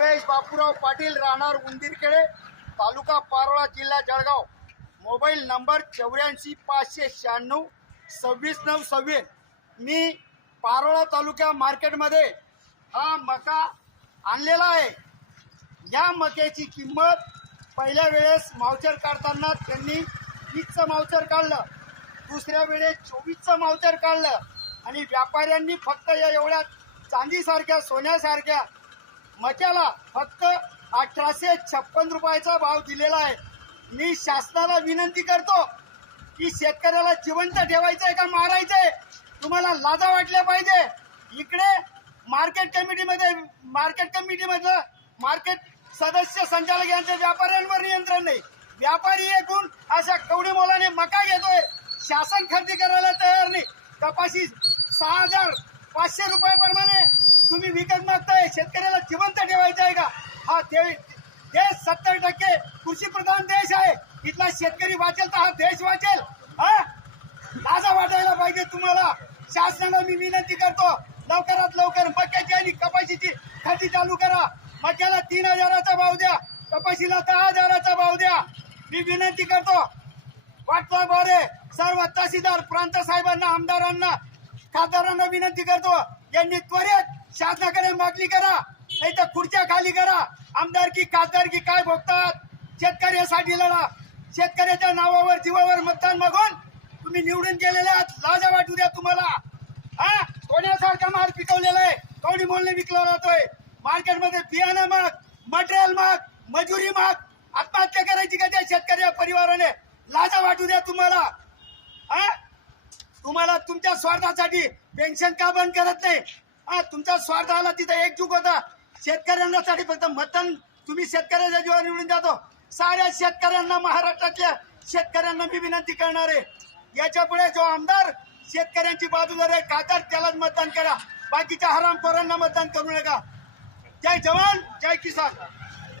रुपेश बापूराव पाटील राहणार उंदिरखेडे तालुका पारोळा जिल्हा Jalgaon mobile number चौऱ्याऐंशी पाचशे शहाण्णव सव्वीस नऊ सव्वीस मी पारोळा तालुक्या मार्केटमध्ये हा मका आणलेला आहे या मक्याची किंमत पहिल्या वेळेस मावचर काढताना त्यांनी वीसचं मावचर काढलं दुसऱ्या वेळेस चोवीसचं मावचर काढलं आणि व्यापाऱ्यांनी फक्त या एवढ्या चांदीसारख्या सोन्यासारख्या मक्याला फक्त अठराशे छप्पन रुपयाचा भाव दिलेला आहे मी शासनाला विनंती करतो की शेतकऱ्याला जिवंत ठेवायचं आहे का मारायचं आहे तुम्हाला लाजा वाटल्या पाहिजे इकडे मार्केट कमिटीमध्ये मार्केट कमिटीमधलं मार्केट सदस्य संचालक यांच्या व्यापाऱ्यांवर नियंत्रण नाही व्यापारी एकूण अशा कवडी मोलाने मका घेतोय शासन खरेदी करायला तयार नाही कपाशी सहा हजार पाचशे रुपयाप्रमाणे तुम्ही विकत मागताय शेतकऱ्याला जिवंत देश सत्तर टक्के कृषी प्रधान देश आहे इथला शेतकरी वाचेल तर हा देश वाचेल माझा वाटायला पाहिजे तुम्हाला शासनाला मी विनंती करतो लवकरात लवकर मक्याची आणि कपाशीची खाती चालू करा मक्याला तीन हजाराचा भाव द्या कपाशीला दहा हजाराचा भाव द्या मी विनंती करतो बरे सर्व तहसीलदार प्रांत साहेबांना आमदारांना खासदारांना विनंती करतो यांनी त्वरित शासनाकडे मागणी करा की खासदार की काय भोगतात शेतकऱ्यासाठी लढा शेतकऱ्याच्या नावावर जीवावर मतदान मागून तुम्ही निवडून गेलेले आहात लाजा वाटू द्या तुम्हाला हा सोन्यासारखा माल पिकवलेला आहे कवडी मोलने विकला जातोय मार्केटमध्ये बियाणं माग मटेरियल माग मजुरी माग आत्महत्या करायची का त्या शेतकऱ्या परिवाराने लाजा वाटू द्या तुम्हाला हा तुम्हाला तुमच्या स्वार्थासाठी पेन्शन का बंद करत नाही हा तुमच्या स्वार्थाला तिथं एकजूक होता शेतकऱ्यांसाठी फक्त मतदान तुम्ही शेतकऱ्याच्या जीवा निवडून जातो साऱ्या शेतकऱ्यांना महाराष्ट्रातल्या शेतकऱ्यांना मी विनंती करणार आहे याच्या पुढे जो आमदार शेतकऱ्यांची बाजूला राहील कादर त्यालाच मतदान करा बाकीच्या हरामखोरांना मतदान करू नका जय जवान जय किसान